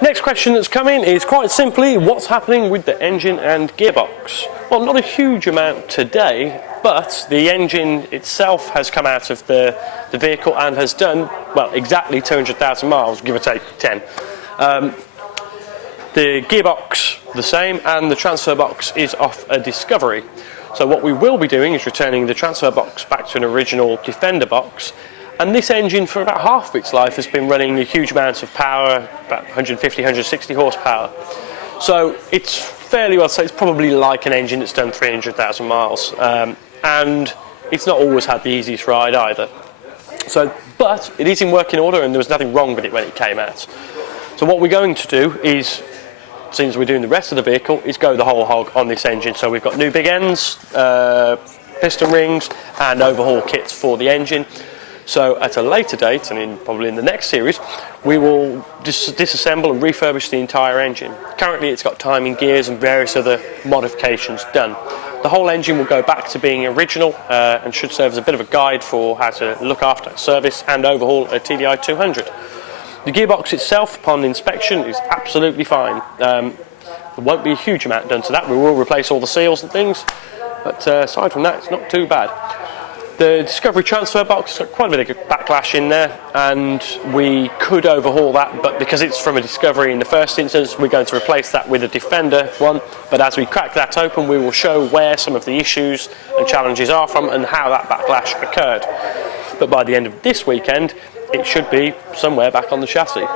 Next question that's come in is quite simply, what's happening with the engine and gearbox? Well, not a huge amount today, but the engine itself has come out of the vehicle and has done, well, exactly 200,000 miles, give or take 10. The gearbox the same, and the transfer box is off a Discovery. So what we will be doing is returning the transfer box back to an original Defender box, and this engine for about half of its life has been running a huge amount of power, about 150, 160 horsepower. So it's fairly well, so it's probably like an engine that's done 300,000 miles, and it's not always had the easiest ride either. So, but it is in working order and there was nothing wrong with it when it came out. So what we're going to do is, since we're doing the rest of the vehicle, is go the whole hog on this engine. So we've got new big ends, piston rings and overhaul kits for the engine. So at a later date, and probably in the next series, we will disassemble and refurbish the entire engine. Currently it's got timing gears and various other modifications done. The whole engine will go back to being original and should serve as a bit of a guide for how to look after, service and overhaul a TDI 200. The gearbox itself, upon inspection, is absolutely fine. There won't be a huge amount done to that. We will replace all the seals and things, but aside from that, it's not too bad. The Discovery transfer box has got quite a bit of backlash in there, and we could overhaul that, but because it's from a Discovery in the first instance, we're going to replace that with a Defender one. But as we crack that open, we will show where some of the issues and challenges are from and how that backlash occurred. But by the end of this weekend, it should be somewhere back on the chassis.